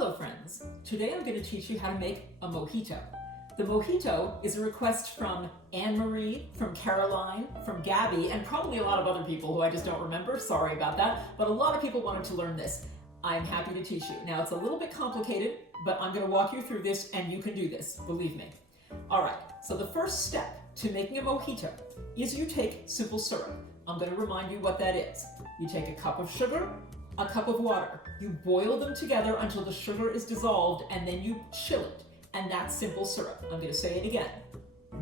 Hello friends! Today I'm going to teach you how to make a mojito. The mojito is a request from Anne-Marie, from Caroline, from Gabby, and probably a lot of other people who I just don't remember. Sorry about that. But a lot of people wanted to learn this. I'm happy to teach you. Now it's a little bit complicated, but I'm going to walk you through this and you can do this, believe me. Alright, so the first step to making a mojito is you take simple syrup. I'm going to remind you what that is. You take a cup of sugar, a cup of water. You boil them together until the sugar is dissolved and then you chill it. And that's simple syrup. I'm going to say it again.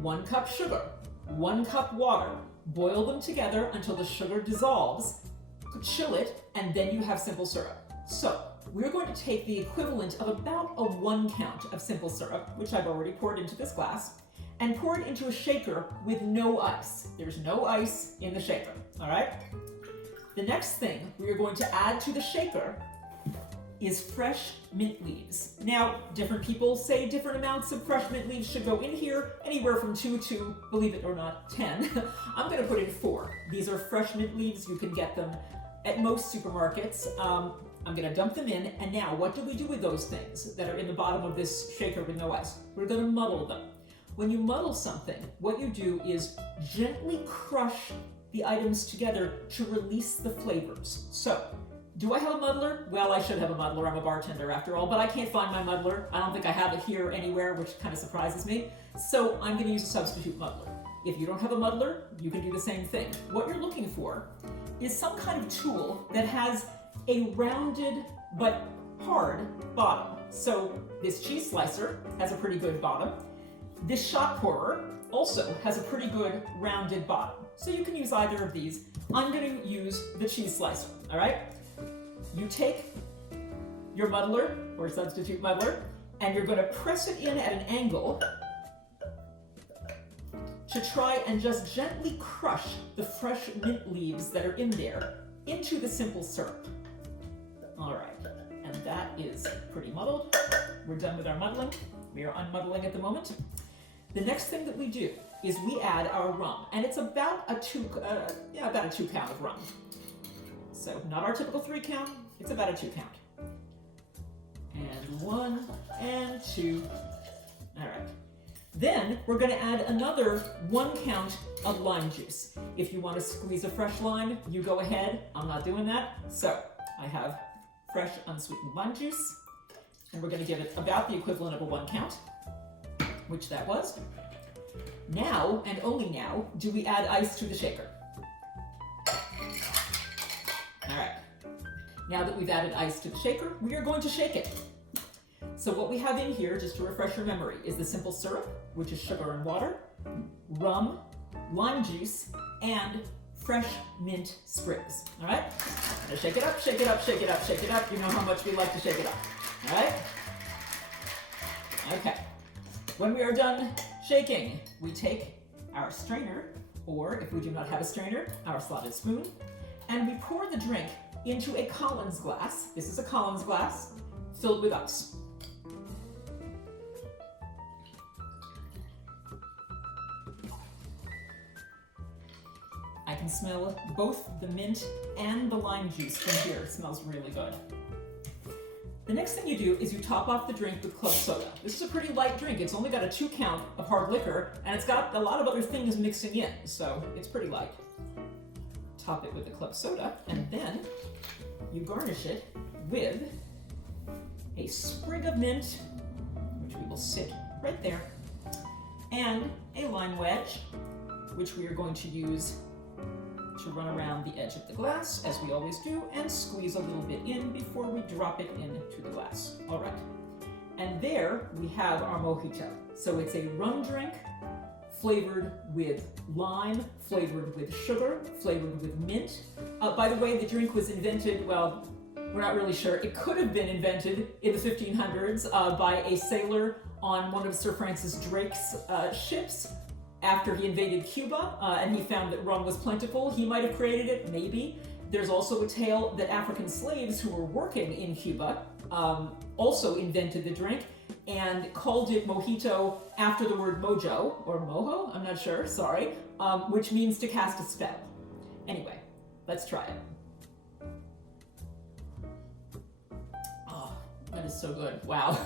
1 cup sugar, 1 cup water. Boil them together until the sugar dissolves, chill it, and then you have simple syrup. So we're going to take the equivalent of about a 1 count of simple syrup, which I've already poured into this glass, and pour it into a shaker with no ice. There's no ice in the shaker, all right? The next thing we are going to add to the shaker is fresh mint leaves. Now, different people say different amounts of fresh mint leaves should go in here, anywhere from 2 to, believe it or not, 10. I'm going to put in 4. These are fresh mint leaves. You can get them at most supermarkets. I'm going to dump them in, and now what do we do with those things that are in the bottom of this shaker with no ice? We're going to muddle them. When you muddle something, what you do is gently crush the items together to release the flavors. So, do I have a muddler? Well, I should have a muddler. I'm a bartender after all, but I can't find my muddler. I don't think I have it here anywhere, which kind of surprises me. So I'm going to use a substitute muddler. If you don't have a muddler, you can do the same thing. What you're looking for is some kind of tool that has a rounded but hard bottom. So this cheese slicer has a pretty good bottom. This shot pourer also has a pretty good rounded bottom. So you can use either of these. I'm going to use the cheese slicer, all right? You take your muddler, or substitute muddler, and you're going to press it in at an angle to try and just gently crush the fresh mint leaves that are in there into the simple syrup. All right, and that is pretty muddled. We're done with our muddling. We are unmuddling at the moment. The next thing that we do is we add our rum, and it's about a 2 count of rum. So not our typical 3 count, it's about a 2 count. And 1 and 2. All right. Then we're going to add another 1 count of lime juice. If you want to squeeze a fresh lime, you go ahead. I'm not doing that. So I have fresh unsweetened lime juice, and we're going to give it about the equivalent of a 1 count, which that was. Now, and only now, do we add ice to the shaker. All right. Now that we've added ice to the shaker, we are going to shake it. So what we have in here, just to refresh your memory, is the simple syrup, which is sugar and water, rum, lime juice, and fresh mint sprigs. All right? Now shake it up, shake it up, shake it up, shake it up. You know how much we like to shake it up. All right? Okay. When we are done shaking, we take our strainer, or if we do not have a strainer, our slotted spoon, and we pour the drink into a Collins glass. This is a Collins glass filled with ice. I can smell both the mint and the lime juice from here. It smells really good. The next thing you do is you top off the drink with club soda. This is a pretty light drink. It's only got a 2 count of hard liquor, and it's got a lot of other things mixing in, so it's pretty light. Top it with the club soda, and then you garnish it with a sprig of mint, which we will sit right there, and a lime wedge, which we are going to use to run around the edge of the glass, as we always do, and squeeze a little bit in before we drop it into the glass. All right. And there we have our mojito. So it's a rum drink flavored with lime, flavored with sugar, flavored with mint. By the way, the drink was invented, well, we're not really sure. It could have been invented in the 1500s by a sailor on one of Sir Francis Drake's ships after he invaded Cuba, and he found that rum was plentiful. He might have created it, maybe. There's also a tale that African slaves who were working in Cuba also invented the drink and called it mojito after the word mojo, or mojo, I'm not sure, sorry, which means to cast a spell. Anyway, let's try it. is so good. Wow.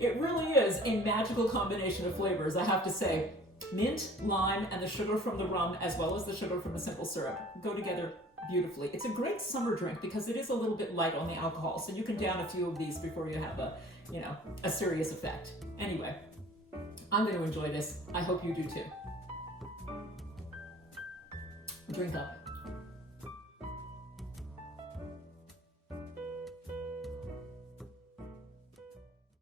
It really is a magical combination of flavors, I have to say. Mint, lime, and the sugar from the rum, as well as the sugar from the simple syrup, go together beautifully. It's a great summer drink because it is a little bit light on the alcohol, so you can down a few of these before you have a serious effect. Anyway, I'm going to enjoy this. I hope you do too. Drink up.